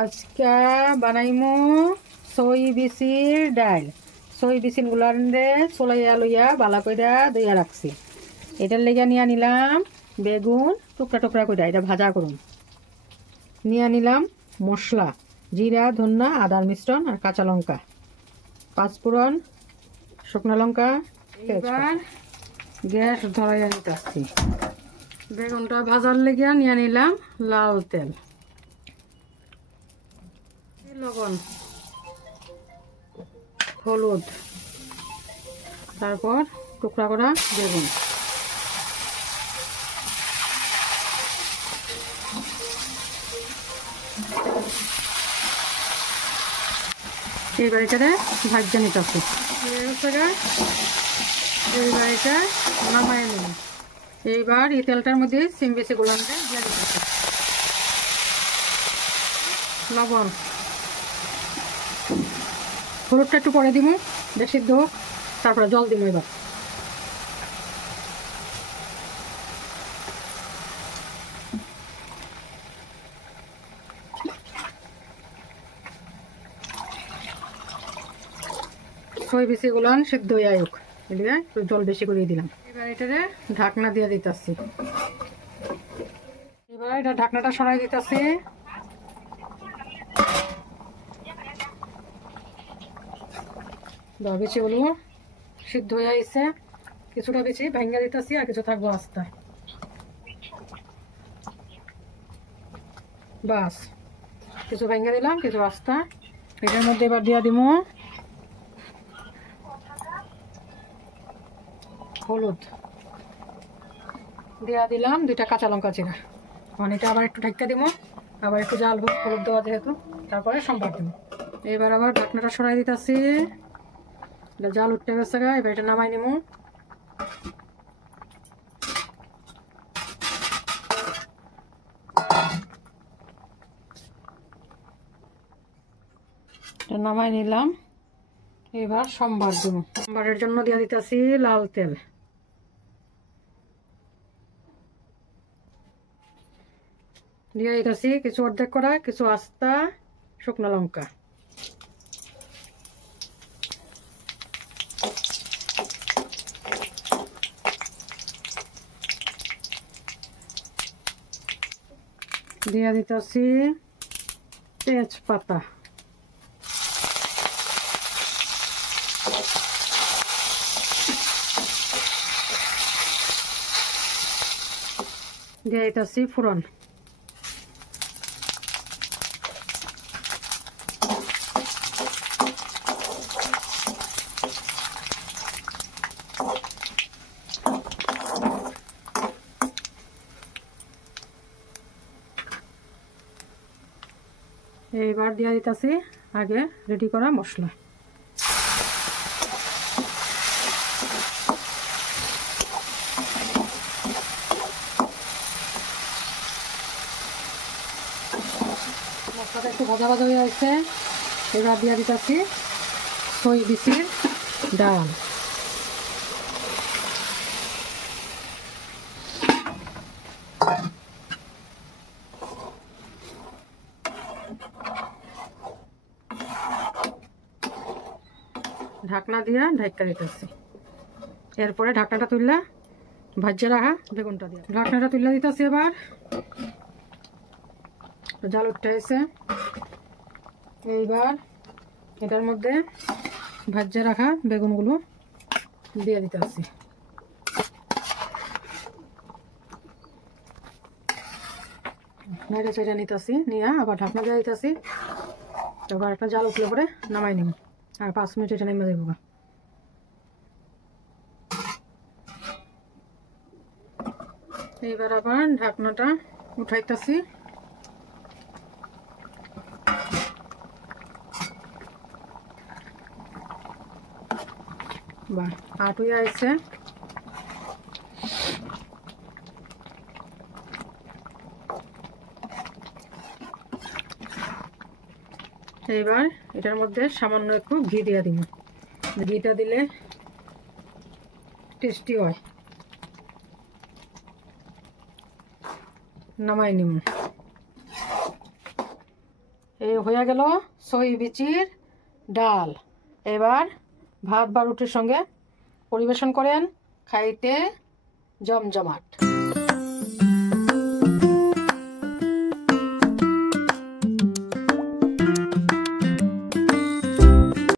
আজকে বানাইমু সই বিচির ডাল। সই বিচিন গুলারে চলাইয়া লইয়া বালা কইরা দইয়া রাখছি। এটার লেগে নিয়ে নিলাম বেগুন টুকরা টুকরা কইরা, এটা ভাজা করুন। নিয়ে নিলাম মশলা, জিরা, ধনিয়া, আদার মিশ্রণ আর কাঁচা লঙ্কা, পাঁচফোড়ন, শুকনো লঙ্কা। এবার গ্যাস ধরাইয়া নিতেছি। বেগুনটা ভাজার লেগে নিয়ে নিলাম লাল তেল, লবণ, হলুদ, তারপর টুকরা করা বেগুন। এই বাড়িটারে ভাজা নিতেছি। এই বাড়িটা নামায় নিলাম। এইবার এই তেলটার মধ্যে সিম বেশি গুলানটা দিয়ে দিতেছি। লবণ, হলুদটা একটু পরে দিব, বেশি হোক, তারপরে জল দিব। এবার সই বিচি গুলান সিদ্ধ হয়ে আয়ুক, একটু জল বেশি করে দিলাম। এবার এটারে ঢাকনা দিয়ে দিতেছি। এবার এটা ঢাকনাটা সরাই দিতেছি। বিচিগুলো সিদ্ধ হয়ে আইছে, কিছুটা বিচি ভেঙে দিতেছি আর কিছু থাকবো আস্তা। বাস কিছু ভেঙে দিলাম, কিছু আস্তা। এটার মধ্যে এবার দিয়া দিব হলুদ, দেওয়া দিলাম 2টা কাঁচা লঙ্কা চিরা। মানে এটা আবার একটু ঢাকতে দিব, আবার একটু জাল হলুদ দেওয়া যেহেতু, তারপরে সম্বার দিব। এবার আবার ঢাকনাটা সরাই দিতেছি। এটা জাল উঠতে গেছে, এবার এটা নামাই নিব। এটা নামাই নিলাম। এবার সম্বার দেব। সম্বারের জন্য দিয়ে দিতেছি লাল তেল, দিয়ে দিতেছি কিছু অর্ধেক করা, কিছু আস্তা শুকনো লঙ্কা। দিয়ে দিতেছি তেজপাতা, দিয়ে দিতেছি ফোড়ন, এইবার দিয়ে দিতেছি আগে রেডি করা মশলা। মশলাটা একটু ভাজা ভাজা হয়ে আসছে। এবার দিয়ে দিতেছি সই বিচির ডাল। ঢাকনা দিয়ে ঢাকা দিতেছি। এরপরে ঢাকনাটা তুললা ভাজিয়ে রাখা বেগুনটা দিয়ে ঢাকনাটা তুলে দিতেছি। এবার জাল উঠতে হয়েছে। এইবার এটার মধ্যে ভাজিয়ে রাখা বেগুনগুলো দিয়ে দিতেছি। নেড়ে চেড়ে নিতেছি, নিয়ে আবার ঢাকনা দিয়ে দিতেছি। এবার একটা জাল উঠলে পরে নামাই নিব, আর 5 মিনিট এটা নেমে দেবো। এইবার আবার ঢাকনাটা উঠাইতেছি। বাহ, আট হয়ে আসছে। এইবার এটার মধ্যে সামান্য একটু ঘি দিয়ে দিব। ঘিটা দিলে টেস্টি হয়। নামাই নিব। এই হয়ে গেল সই বিচির ডাল। এবার ভাত বা রুটির সঙ্গে পরিবেশন করেন, খাইতে জমজমাট।